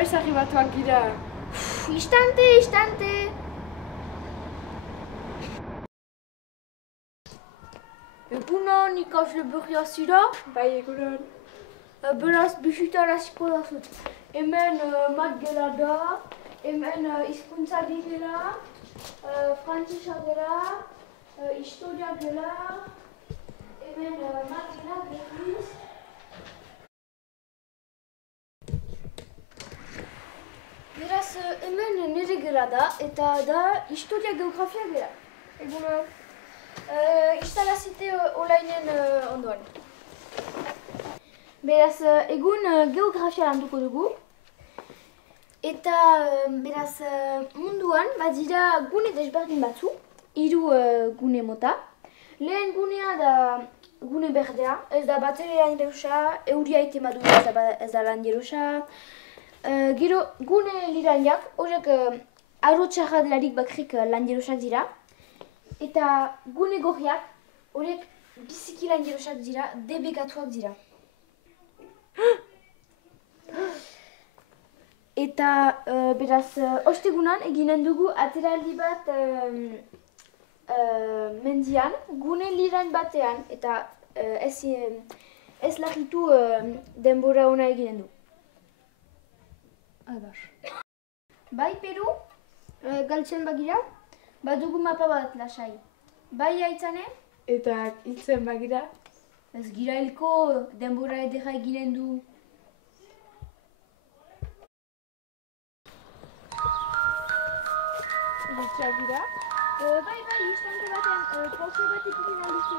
Noiz arribatuak gira? Istante! Egunon ikasle berria zira? Bai, egunon. Beraz, bisitara ziko da zut. Hemen mat gela da, hemen hizkuntzari gela, frantzesa gela, historia gela, hemen mat gela berriz. Beraz, hemen nire gela da, eta da historia geografia gela. Egunon. Instalazite olainen ondoan. Beraz, egun geografia landuko dugu. Eta, beraz, munduan badira gune desberdin batzu, 3 gune mota. Lehen gunea da gune berdea, ez da batere lan jerosa, euria itema du ez da lan jerosa. Gero, gune lirainak, horiek arrotxarra delarik bakrik lan jerosak dira. Eta gune gorriak, horiek biziki lan jerosak dira, debekatuak dira. Eta, beraz, ostegunan eginen dugu ateraldi bat mendian, gune lirain batean, eta ez lagitu denbora ona eginen du. Adar. Bai, Peru, galtzen bagira, badugu mapa bat lasai. Bai, aitzane? Eta hiltzen bagira? Ez gira hilko, denbora edera eginen du. Hiltzea gira? Bai, istante batean, pausa bat egiten alduzu.